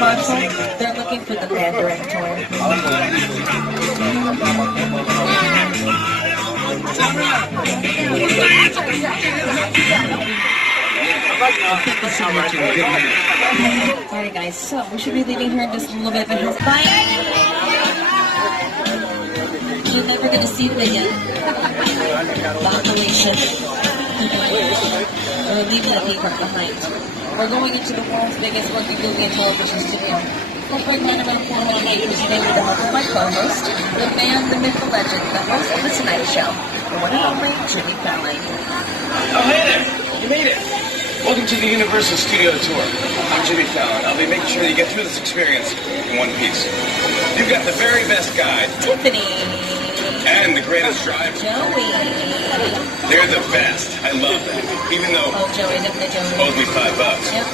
Marshall, they're looking for the Mandarin toy. Alright guys, so we should be leaving here in just a little bit, but bye! You're never going to see them again. Population. We're leaving the theme park behind. We're going into the world's biggest working movie and television studio. We'll bring right about 418 who's today with the help of my co-host, the man, the myth, the legend, the host of The Tonight Show, the one and only Jimmy Fallon. Oh, hey there! You made it! Welcome to the Universal Studio Tour. I'm Jimmy Fallon. I'll be making sure that you get through this experience in one piece. You've got the very best guide. Tiffany. And the greatest driver. Joey. They're the best. I love them. Even though Joey. owes me $5. Yep.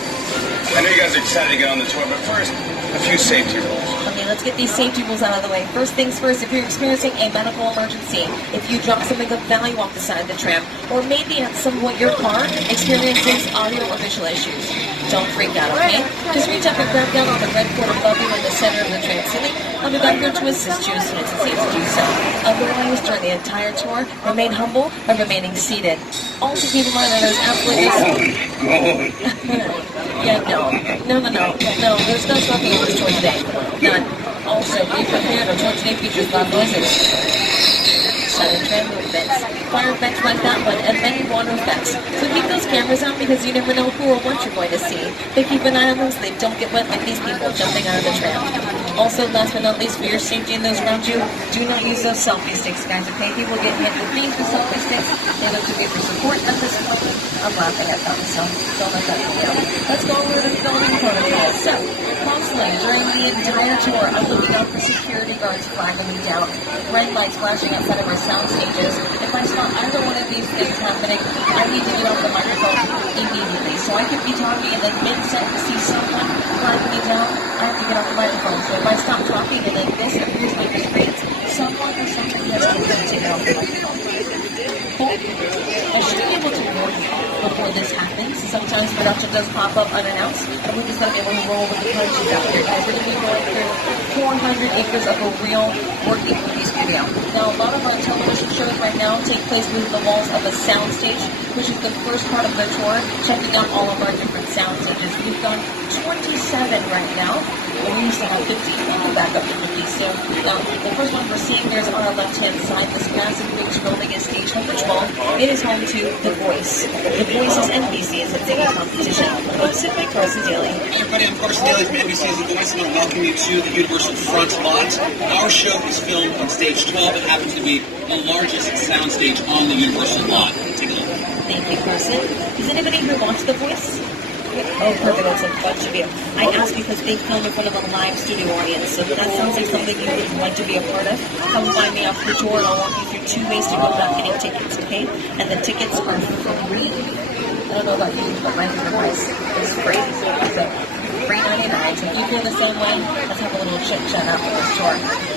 I know you guys are excited to get on the tour, but first, a few safety rules. Okay, let's get these safety rules out of the way. First things first, if you're experiencing a medical emergency, if you drop something of value off the side of the tram, or maybe at some point your car experiences audio or visual issues, don't freak out, okay? Just reach up and grab down on the red cord above you in the center of the train ceiling. I'll be back there to assist you as soon as it's safe to do so. Otherwise, during the entire tour, remain humble and remaining seated. Also keep in mind that there's absolutely yeah, no, there's no stopping on this tour today. None. Also, be prepared, our tour today features loud noises, sudden tram movements, fire effects like that one, and many water effects. So keep those cameras out because you never know who or what you're going to see. But keep an eye on them so they don't get wet like these people jumping out of the tram. Also, last but not least, for your safety and those around you, do not use those selfie sticks, guys, okay? People get hit with beams with selfie sticks. They look to be for support at this point. I'm laughing at them, so don't let that be out. Let's go over the filming protocol. So, mostly during the entire tour, I'm looking out for security guards flagging me down, red lights flashing outside of our sound stages. If I spot either one of these things happening, I need to get off the microphone immediately. So I could be talking and then mid-set see someone flagging me down, I have to get off the microphone. So if I stop talking and then this appears on the screens, someone or something has to take it off the microphone. Cool. I should be able to warn you before this happens. Sometimes production does pop up unannounced, and we're just going to be able to roll with the punches out here, guys. We're going to be going through 400 acres of a real working movie studio. Now, a lot of our television shows right now take place within the walls of a soundstage, which is the first part of the tour, checking out all of our different sound stages. We've done 27 right now, and we used to have 50. We'll go back up to 50 soon. Now, the first one we're seeing there is on our left-hand side. This massive big building is stage number 12. It is home to The Voice. The Voice is NBC's singing competition. Hosted by Carson Daly. Hey everybody, I'm Carson Daly from NBC's The Voice, and I want to welcome you to the Universal Front Lot. Our show is filmed on stage 12. It happens to be the largest soundstage on the Universal lot. Take a look. Thank you, Carson. Is anybody here watch The Voice? Oh, perfect. That's a bunch of you. I asked because they film in front of a live studio audience, so if that sounds like something you would want to be a part of, come find me after the tour, and I'll walk you through 2 ways to go about getting tickets, okay? And the tickets are free. I don't know about you, but my favorite price is free. So, $3.99. So if you feel the same way, let's have a little chit-chat after this tour.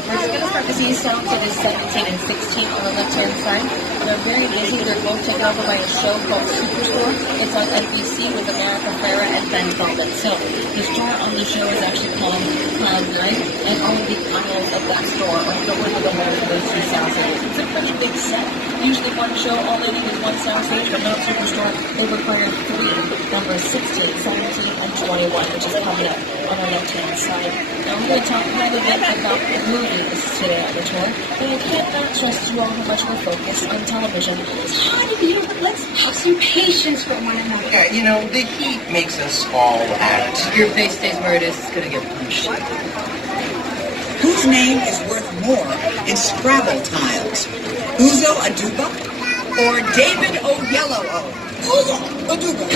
We're going to start to see sound stages 17 and 16 on the left-hand side. They're very busy. They're both taken over by a show called Superstore. It's on NBC with America Ferrera and Ben Feldman. So the store on the show is actually called Cloud9, and all of the aisles of that store are filled with the whole of those 2 sound stages. It's a pretty big set. Usually one show, all they need is 1 sound stage, but not Superstore. They require 3, numbers 16, 17, and 21, which is coming up on our left-hand side. Now I'm going to talk a little bit about the movies today on the tour, but I cannot stress to you all how much we're focused on television. Honey, let's have some patience for one another. Yeah, you know, the heat makes us all act. Your face stays where it is, it's gonna get punched. Whose name is worth more in Scrabble tiles? Uzo Aduba or David Oyelowo? Uzo Aduba.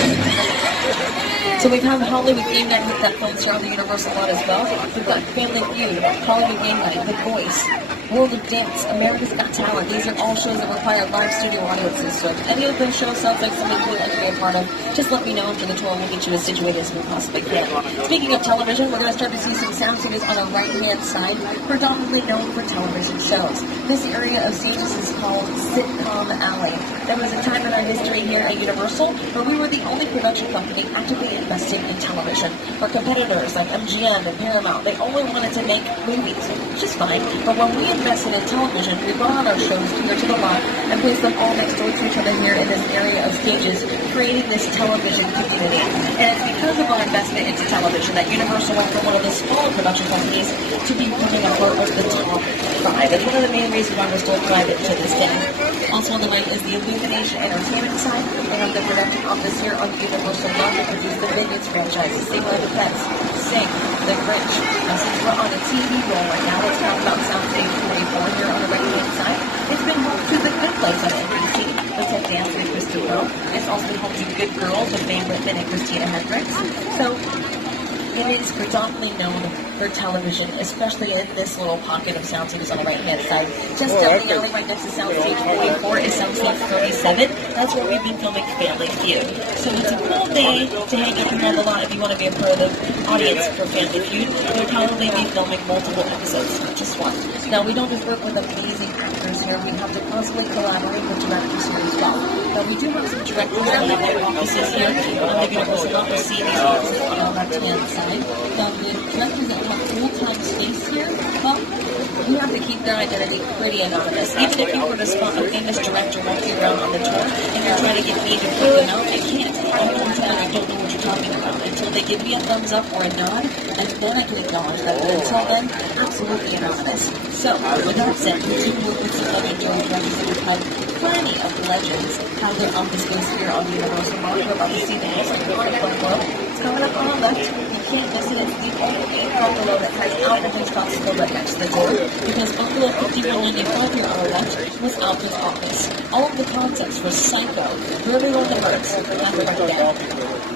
So we've had Hollywood Game Night with that films here on the Universal lot as well. We've got Family Feud, Hollywood Game Night, The Voice, World of Dance, America's Got Talent. These are all shows that require live studio audiences. So if any of those shows sounds like something you'd like to be a part of, just let me know after the tour. We'll get you as situated as we possibly can. Speaking of television, we're going to start to see some sound stages on our right-hand side, predominantly known for television shows. This area of stages is called Sitcom Alley. There was a time in our history here at Universal where we were the only production company actively investing in television. Our competitors like MGM and Paramount, they only wanted to make movies, which is fine. But when we invested in television, we brought on our shows here to the lot and placed them all next door to each other here in this area of stages, creating this television community. And it's because of our investment into television that Universal went from one of the smaller production companies to becoming a part of the top 5. And one of the main reasons why we're still private to this day. Also on the right is the Illumination Entertainment side. We have the production office here on Universal lot that produce the Minions franchise, Sing Like the Pets, Sing, The Grinch. Now since we're on a TV roll right now, let's talk about Soundstage 44 here on the right-hand side. It's been home to The Good Place on NBC. Let's have Dance with Christina. It's also been home to Good Girls with Van Whitman and Christina Hendricks. So it is predominantly known for television, especially in this little pocket of sound stages on the right-hand side. Just down the alley right next to Soundstage 44 is Soundstage 37. That's where we've been filming Family Feud. So it's a cool day to hang out around the lot if you want to be a part of the audience for Family Feud. We'll probably be filming multiple episodes, not just one. Now, we don't just work with amazing actors here. We have to constantly collaborate with directors here as well. Now, we do have some directors that have their offices here on the Universal lot. We'll see these offices on our left-hand side. Now, the directors that have full-time space here, well, you have to keep their identity pretty anonymous. Even if you were to spot a famous director walking around on the tour and you're trying to get me to put them out, you can't. I don't know what you're talking about until they give me a thumbs up or a nod, and then I can acknowledge that. But until then, absolutely anonymous. So, with that said, we do work with some legendary directors that we've had plenty of legends have their office space here on the Universal lot. We're about to see the most important world. It's coming up on our left. can't miss it. It's the only bungalow that has Alberton's hospital right next to the door, because bungalow 5195 here on the left was Alberton's office. All of the concepts were Psycho, Vertigo the Birds, and the Right Down.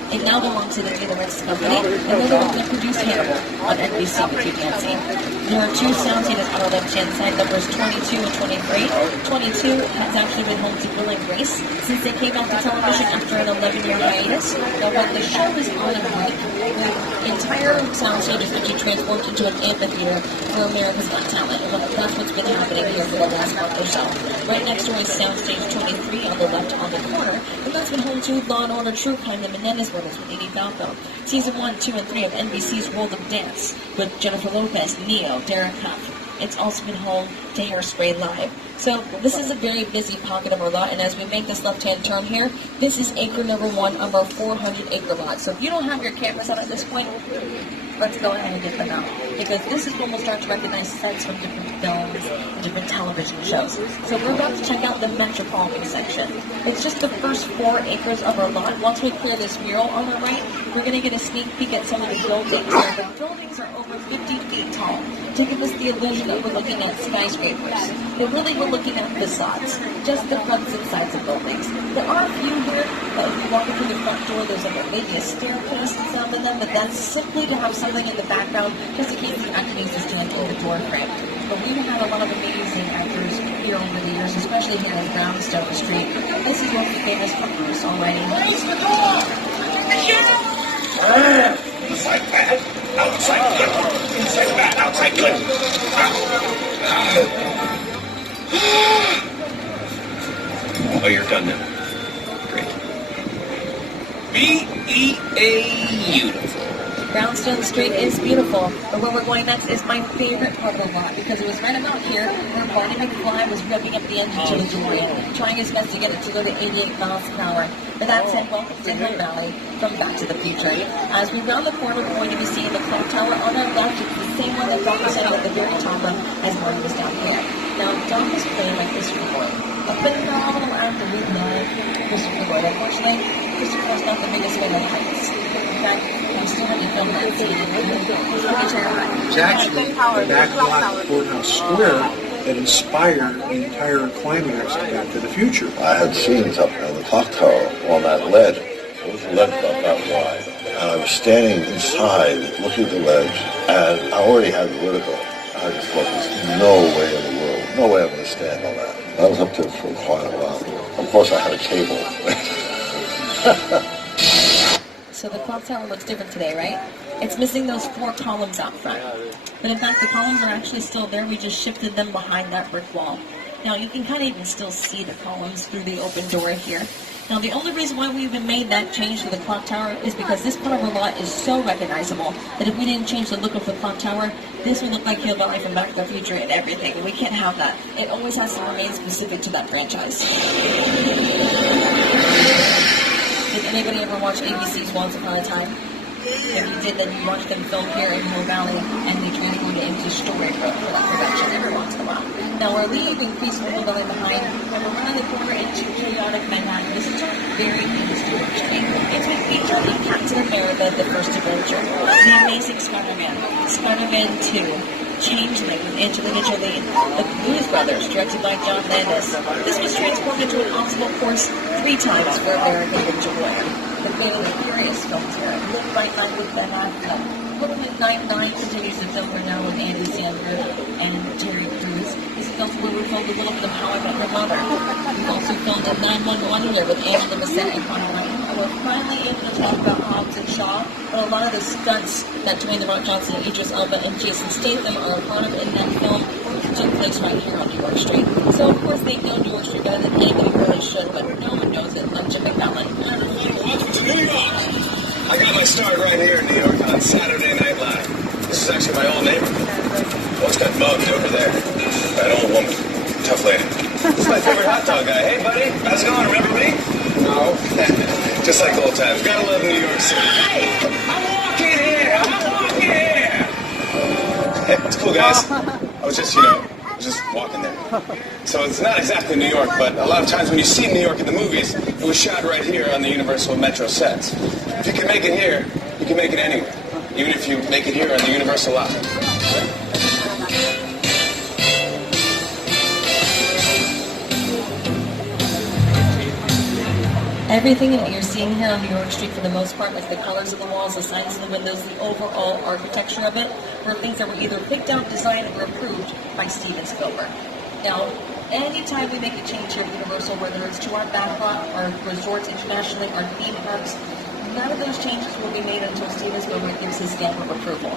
It now belongs to the Taylor Rents Company, and they're the ones that produced Hannibal on NBC with Hugh Dancy. There are two sound stages on our left-hand side, numbers 22 and 23. 22 has actually been home to Will and Grace since they came out to television after an 11-year hiatus. Now, when the show is on a break, the entire sound stage is actually transformed into an amphitheater for America's Got Talent, and that's what's been happening here for the last month or so. Right next door is Soundstage 23 on the left on the corner, and that's been home to Law & Order True Crime, The Menendez Brothers with Edie Falco, Season 1, 2, and 3 of NBC's World of Dance with Jennifer Lopez, Neo, Derek Huff. It's also been home to Hairspray Live. So this is a very busy pocket of our lot, and as we make this left-hand turn here, this is acre number 1 of our 400-acre lot. So if you don't have your cameras out at this point, let's go ahead and get them out, because this is when we'll start to recognize sets from different films and different television shows. So we're about to check out the Metropolitan section. It's just the first 4 acres of our lot. Once we clear this mural on the right, we're going to get a sneak peek at some of the buildings. The buildings are over 50 feet tall, to give us the illusion that we're looking at skyscrapers. But really, we're looking at facades, just the fronts and sides of buildings. There are a few here, but if you walk through the front door, there's maybe a staircase and some of them, but that's simply to have something in the background, just in case the actor needs to stand in the door frame. But we've had a lot of amazing actors here over the years, especially here in Brownstone Street. This is one famous for Bruce already. Inside bad, outside good. Inside bad, outside good. Oh, you're done now. Great. Beautiful. Brownstone Street is beautiful, but where we're going next is my favorite part of the lot, because it was right about here where Barney McFly was revving up the engine to the DeLorean, trying his best to get it to go to 88 miles an hour. But that said, welcome to Hill Valley from Back to the Future. As we round the corner, we're going to be seeing the clock tower on our left. It's the same one that Doc was sitting at the very top of as Marty was down here. Now, Doc was playing by Christopher Lloyd, a phenomenal actor. We love Christopher Lloyd. Unfortunately, Christopher's not the biggest fan of heights. In fact, we still had to film that scene. It's actually the back lot of Courthouse Square that inspired the entire climax of Back to the Future. I had scenes up in the clock tower on that ledge. It was a ledge about that wide. And I was standing inside looking at the ledge, and I already had vertigo. I just thought there's no way in the world, no way I'm going to stand on that. I was up there for quite a while. Of course, I had a cable. So the clock tower looks different today, right? It's missing those 4 columns out front. But in fact, the columns are actually still there. We just shifted them behind that brick wall. Now, you can kind of even still see the columns through the open door here. Now, the only reason why we even made that change to the clock tower is because this part of our lot is so recognizable that if we didn't change the look of the clock tower, this would look like Hill Valley from Back to the Future and everything. And we can't have that. It always has to remain specific to that franchise. Did anybody ever watch ABC's Once Upon a Time? If you did, then you watched them film here in Hill Valley, and they try to go into Storybrooke for that production every once in a while. Now, we're leaving peaceful Hill Valley behind, and we're running the corner into chaotic Manhattan. This is a very famous New York Street. It's been featured in Captain America, The First Adventure, The Amazing Spider-Man, Spider-Man 2, Changeling with Angelina Jolie, The Blues Brothers, directed by John Landis. This was transformed into an obstacle course 3 times for American Ninja Warrior. The Fatal and Furious films here. Look Right Line with Ben Affleck. Brooklyn Nine-Nine continues to film here now with Andy Samberg and Terry Crews. This is also where we filmed a little bit of How I Met Your Mother. We've also filmed a 911 here with Angela Bassett and Conor Ryan. And we're finally able to talk about Hobbs and Shaw, but a lot of the stunts that Dwayne The Rock Johnson, Idris Elba, and Jason Statham are a part of in that film took place right here on New York Street. So, of course, they know New York Street better than anybody really should, but no one knows it like Jim McFarlane. Welcome to New York. I got my start right here in New York on Saturday Night Live. This is actually my old neighborhood. Once got mugged over there. That old woman. Tough lady. This is my favorite hot dog guy. Hey, buddy. How's it going? Remember me? No. Just like old times. Gotta love New York City. Hey, I'm walking here. Hey, what's cool, guys? I was just walking there. So it's not exactly New York, but a lot of times when you see New York in the movies, it was shot right here on the Universal Metro sets. If you can make it here, you can make it anywhere. even if you make it here on the Universal lot. Everything that you're seeing here on New York Street, for the most part, like the colors of the walls, the signs of the windows, the overall architecture of it, were things that were either picked out, designed, or approved by Steven Spielberg. Now, anytime we make a change here at Universal, whether it's to our backlot, our resorts internationally, our theme parks, none of those changes will be made until Steven Spielberg gives his stamp of approval.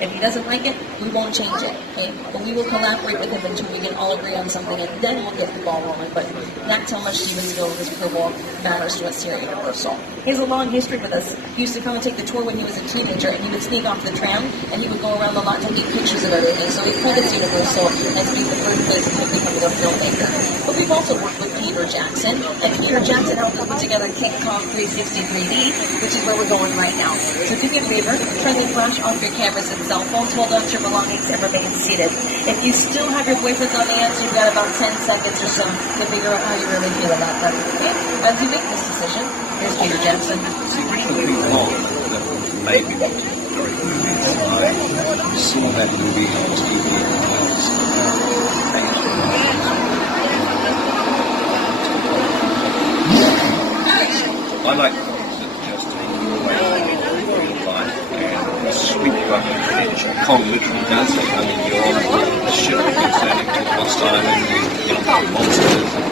If he doesn't like it, we won't change it. Okay? But we will collaborate with him until we can all agree on something, and then we'll get the ball rolling. But that's how much Steven Spielberg's approval matters to us here at Universal. He has a long history with us. He used to come and take the tour when he was a teenager, and he would sneak off the tram, and he would go around the lot taking pictures of everything. So he credits Universal as being the birthplace of him becoming a filmmaker. But we've also worked with Peter Jackson, and Peter Jackson helped us put together King Kong 360 3D, which is where we're going right now. So do me a favor, turn the flash off your cameras and cell phones, hold on to your belongings, and remain seated. If you still have your boyfriends on the answer, you've got about 10 seconds or so to figure out how you really feel about them. Okay? As you make this decision, here's Peter Jackson. The original King Kong that made me want to direct movies. I saw that movie on TV and I was I like films that just take you away from real life and sweep you up into adventure. Kong literally does it. I mean, you're on a ship that you're sailing to a lost island, you encounter monsters and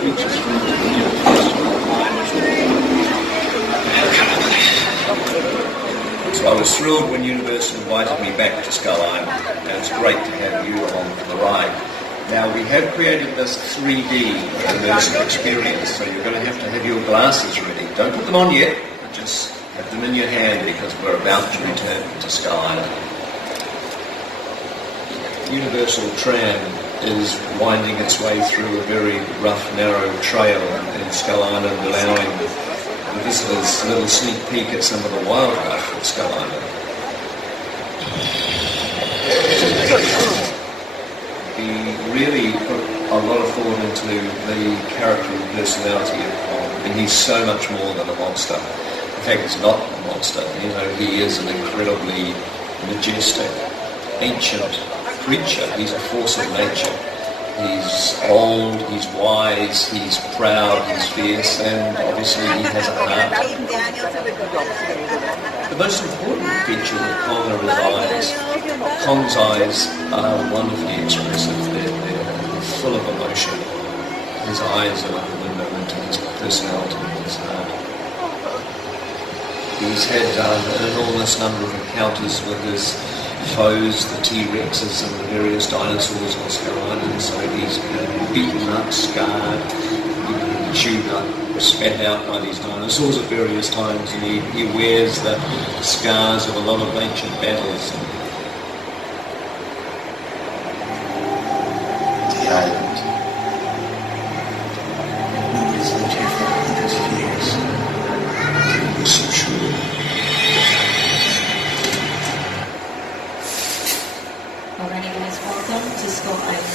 creatures from the So I was thrilled when Universal invited me back to Skull Island, and it's great to have you along for the ride. Now, we have created this 3D immersive experience, so you're going to have your glasses ready. Don't put them on yet, just have them in your hand because we're about to return to Skull Island. Universal Tram is winding its way through a very rough, narrow trail in Skull Island, allowing the visitors a little sneak peek at some of the wildlife of Skull Island. He really put a lot of thought into the character and personality of Kong. I mean, he's so much more than a monster. In fact, he's not a monster. You know, he is an incredibly majestic, ancient creature. He's a force of nature. He's old, he's wise, he's proud, he's fierce, and obviously he has a heart. The most important feature of Kong are his eyes. Kong's eyes are wonderfully expressive. They're full of emotion. His eyes are like a window into his personality and his heart. He's had an enormous number of encounters with his foes, the T-Rexes and the various dinosaurs on Skull Island, so he's been beaten up, scarred, chewed up, spat out by these dinosaurs at various times, and he wears the scars of a lot of ancient battles. The island. Nobody's lived here for hundreds of years. It was so true. Alrighty, guys, welcome to Skull Island.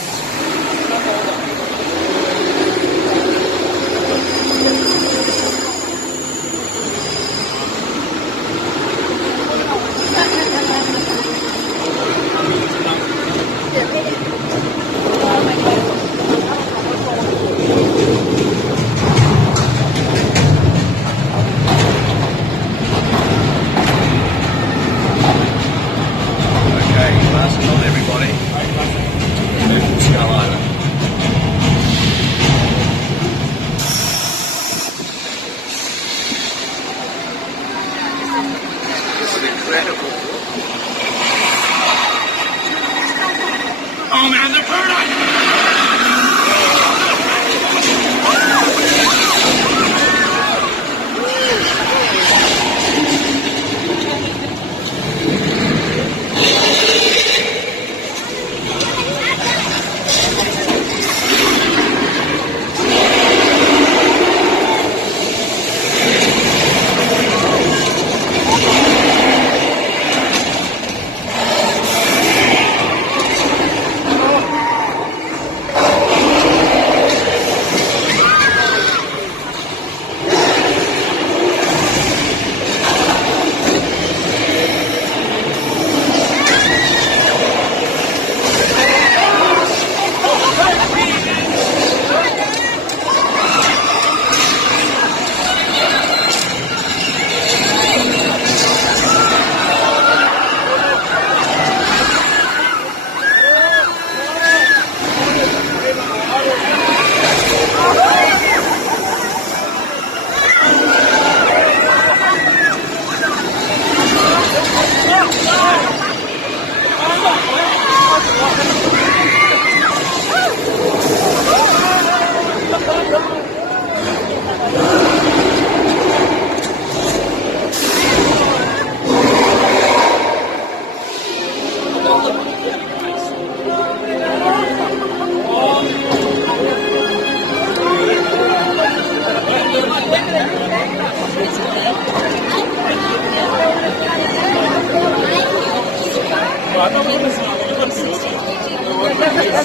It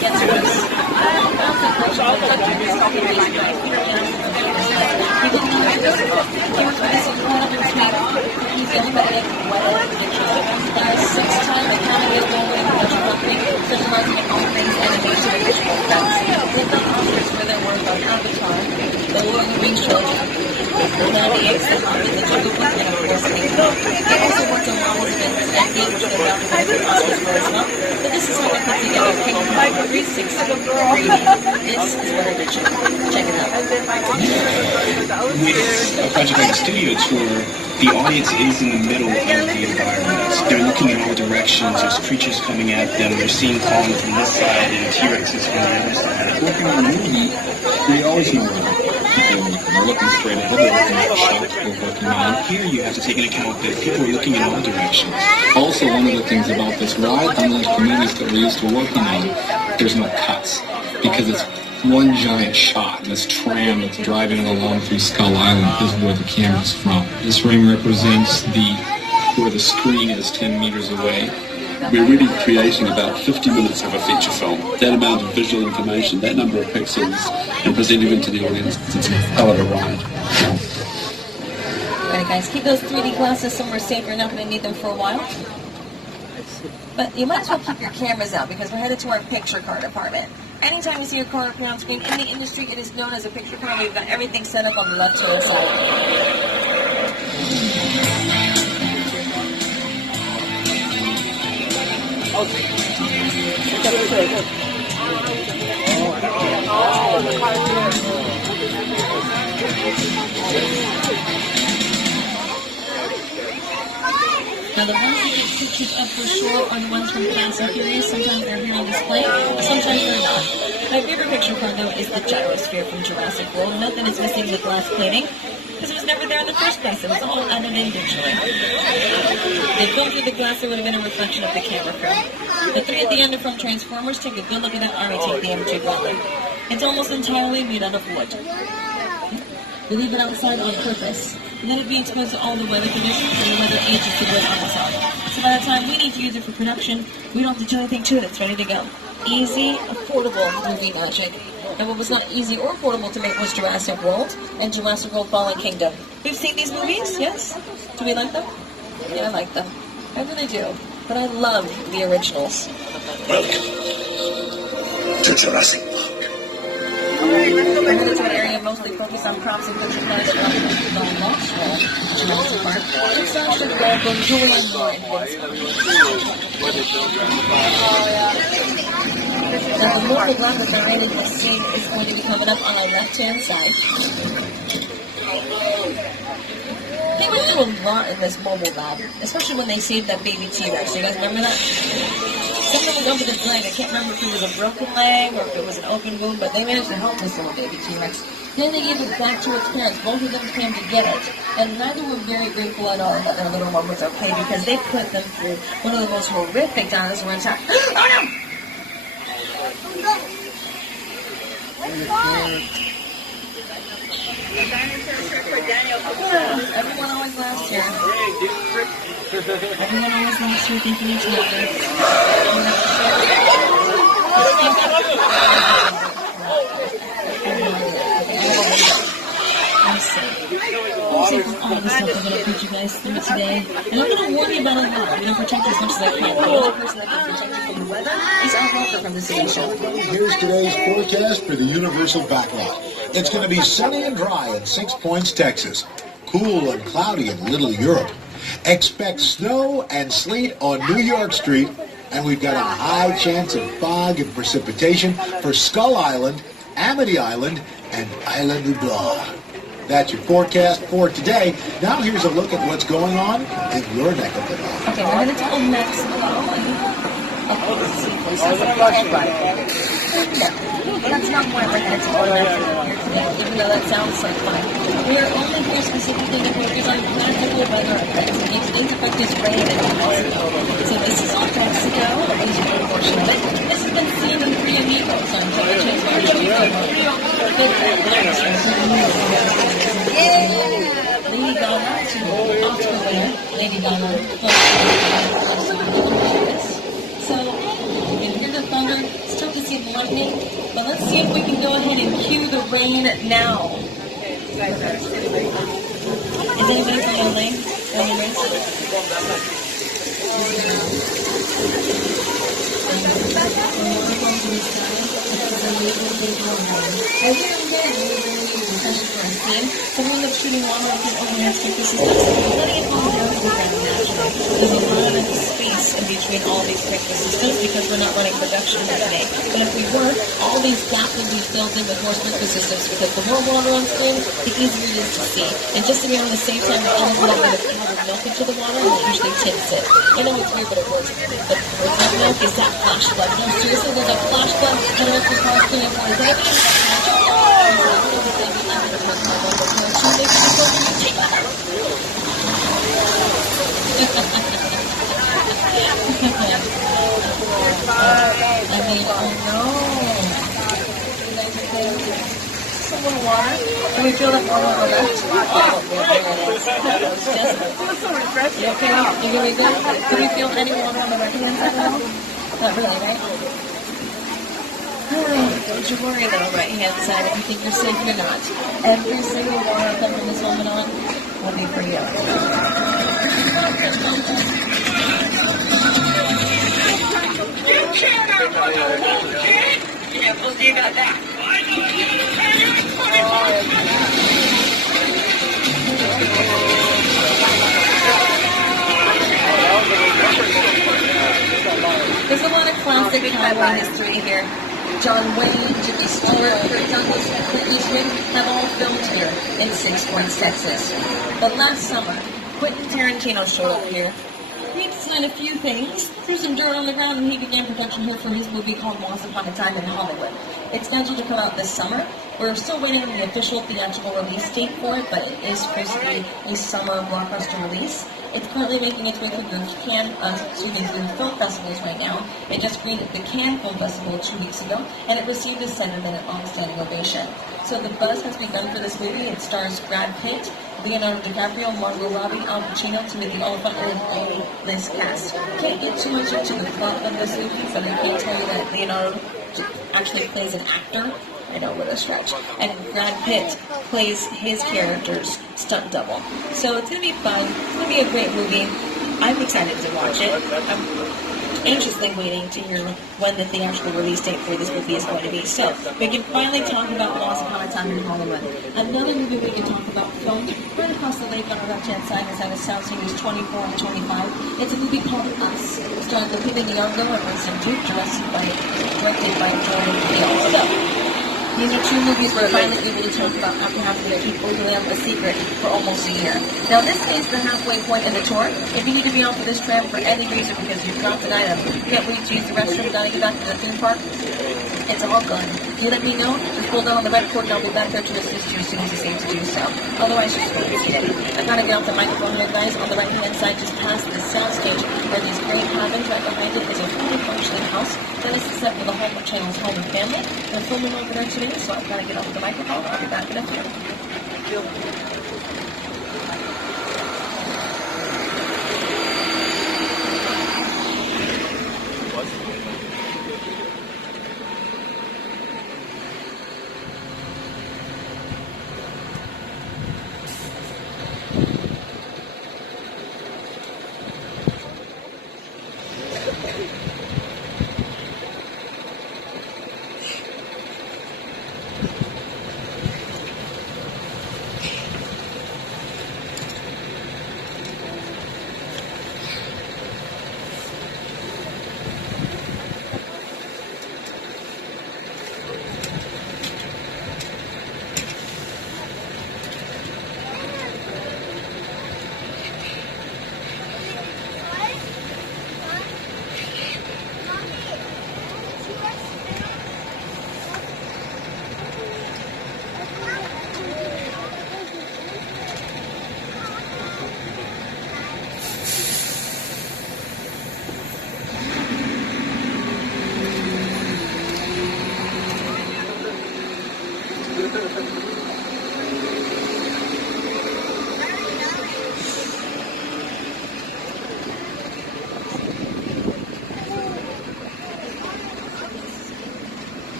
gets worse. Six-time Academy Award-winning production company specializing in all things animation and visual effects. They've done Oscars for their work on Avatar, the Lord of the Rings trilogy, Planet of the Apes, The Hobbit, The Jungle Book, and of course Kingdom. They also worked on Marvel's Avengers Endgame, which they got the Oscars for as well. But this is how they put together Kingdom Hearts 360 3D. This is what original. Check it out. With a project like the studio tour, the audience is in the middle of the environment. They're looking in all directions. There's creatures coming at them. They're seeing Kong from this side and T-Rexes from the other side. Working on a movie, we always know where people are looking. They're looking straight ahead. They're looking at the shot they're working on. Here you have to take into account that people are looking in all directions. Also, one of the things about this ride, unlike the movies that we're used to working on, there's no cuts because it's one giant shot. This tram that's driving along through Skull Island is where the camera's from. This ring represents where the screen is 10 meters away. We're really creating about 50 minutes of a feature film. That amount of visual information, that number of pixels, and presenting them to the audience, it's a hell of a ride. Alright guys, keep those 3D glasses somewhere safe. You're not going to need them for a while. But you might as well keep your cameras out because we're headed to our picture car department. Anytime you see a car appear on screen in the industry, it is known as a picture car. We've got everything set up on the left-hand side. Now the ones that get pictured up for sure are the ones from Fast and Furious. Sometimes they're here on display, sometimes they're not. My favorite picture car though is the gyrosphere from Jurassic World. Note that it's missing the glass plating because it was never there in the first place. It was all added in digitally. They filmed through the glass, it would have been a reflection of the camera crew. The three at the end are from Transformers. Take a good look at that army tank the M2 Gauntlet. It's almost entirely made out of wood. We leave it outside on purpose. And then it'd be exposed to all the weather conditions and the weather ages the wood on its own. So by the time we need to use it for production, we don't have to do anything to it. It's ready to go. Easy, affordable movie magic. And what was not easy or affordable to make was Jurassic World and Jurassic World Fallen Kingdom. We've seen these movies, yes? Do we like them? Yeah, I like them. I really do. But I love the originals. Welcome to Jurassic Park. I'm headed to an area mostly focused on props and picture cars and opportunities on Lost World, Jurassic Park. It's such a welcome to learn more Now, the more glad that the rating this scene is going to be coming up on our left-hand side. They went through a lot in this mobile lab, especially when they saved that baby T-Rex. You guys remember that? Something was up with his leg. I can't remember if it was a broken leg or if it was an open wound, but they managed to help this little baby T-Rex. Then they gave it back to its parents. Both of them came to get it, and neither were very grateful at all that their little one was okay because they put them through one of the most horrific dinosaur attacks. Oh no! Everyone always laughs here. Everyone always laughs here thinking each other. I'm safe from all the stuff I'm going to put you guys through today. And I'm going to warn you about a lot. I'm going to protect you as much as I can. The only person that can protect you from the weather is our Walker from the City Show. Here's today's forecast for the Universal Backlot. It's going to be sunny and dry in 6 Points, Texas. Cool and cloudy in Little Europe. Expect snow and sleet on New York Street. And we've got a high chance of fog and precipitation for Skull Island, Amity Island, and Island Udoir. That's your forecast for today. Now here's a look at what's going on in your neck of the woods. Okay, we're headed to Old Mexico. That's not why we're here today, even though that sounds like fun. We are only here specifically to focus on practical weather effects against ineffective rain and hail. So this is all Mexico, at least for a portion of it. This has been seen in Three Amigos on television. Lady Gaga, Oscar winner, Lady Gaga. So, you can hear the thunder, it's tough to see the lightning, but let's see if we can go ahead and cue the rain now. Is anybody from LA? Someone that's shooting water with his own handscape system, letting it fall down to the ground naturally. There's a lot of space in between all these sprinkler systems because we're not running production here today. But if we were, all these gaps would be filled in with more sprinkler systems because the more water on screen, the easier it is to see. And just to be on the safe side, we always want to powder milk into the water and it usually tints it. I know it's weird, but it works. But with milk is that flash flood. No, seriously, there's a flash flood. I don't know if you're crossing it for a baby. Some little water. Can we feel that water on the left? You okay? You really good? Do we feel any water on the right hand side at all? Not really, right? Don't you worry though, right hand side, if you think you're safe or not. Every single water come from this moment on will be for you. Yeah, believe it or not. There's a lot of classic highway history here. John Wayne, Jimmy Stewart, Kirk Douglas, and Clint Eastwood have all filmed here in Six Points, Texas. But last summer, Quentin Tarantino showed up here. He designed a few things, threw some dirt on the ground, and he began production here for his movie called Once Upon a Time in Hollywood. It's scheduled to come out this summer. We're still waiting on the official theatrical release date for it, but it is supposed to be a summer blockbuster release. It's currently making its way through the film festivals right now. It just screened at the Cannes Film Festival 2 weeks ago, and it received a 7-minute long-standing ovation. So the buzz has begun for this movie. It stars Brad Pitt, Leonardo DiCaprio, Margot Robbie, Al Pacino, Timothy Olyphant, and a list cast. Can't get too much into the plot of this movie, but I can tell you that Leonardo actually plays an actor. I know, with a stretch. And Brad Pitt plays his character's stunt double. So it's going to be fun. It's going to be a great movie. I'm excited to watch it. I'm anxiously waiting to hear when the theatrical release date for this movie is going to be. So we can finally talk about Once Upon a Time in Hollywood. Another movie we can talk about filmed right across the lake on the left-hand side is out of South Series 24 and 25. It's a movie called Us, starring Lupita Nyong'o and Winston Duke, directed by Jordan Peele. So these are two movies we're finally able to talk about after having to keep Overland a secret for almost a year. Now this is the halfway point in the tour. If you need to be off of this tram for any reason because you've dropped an item, you can't wait to use the restroom, gotta get back to the theme park, it's all good. You let me know, just pull down on the red cord and I'll be back there to assist you as soon as it's safe to do so. Otherwise, just wait and see. I gotta get off the microphone here, guys. On the right-hand side, just past the soundstage, where these great cabins right behind it is a fully functioning house that is set for the Hallmark Channel's Home and Family. They're filming over there today, so I've got to get off the microphone. I'll be back in a few.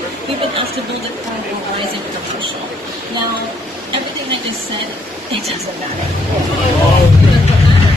we've been asked to build it for a rising commercial. Now, everything I just said, it doesn't matter. What matters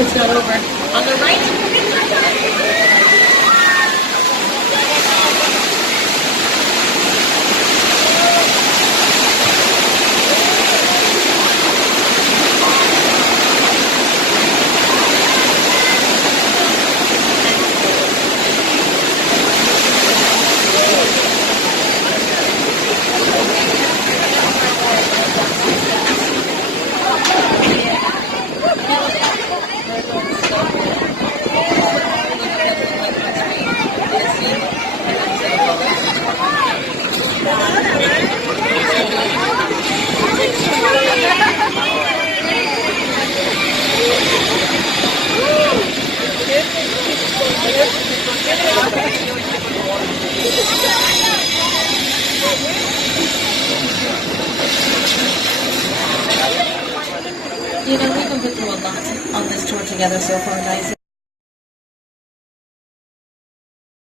It's not over. On the right. You know, we've been through a lot on this tour together so far, guys.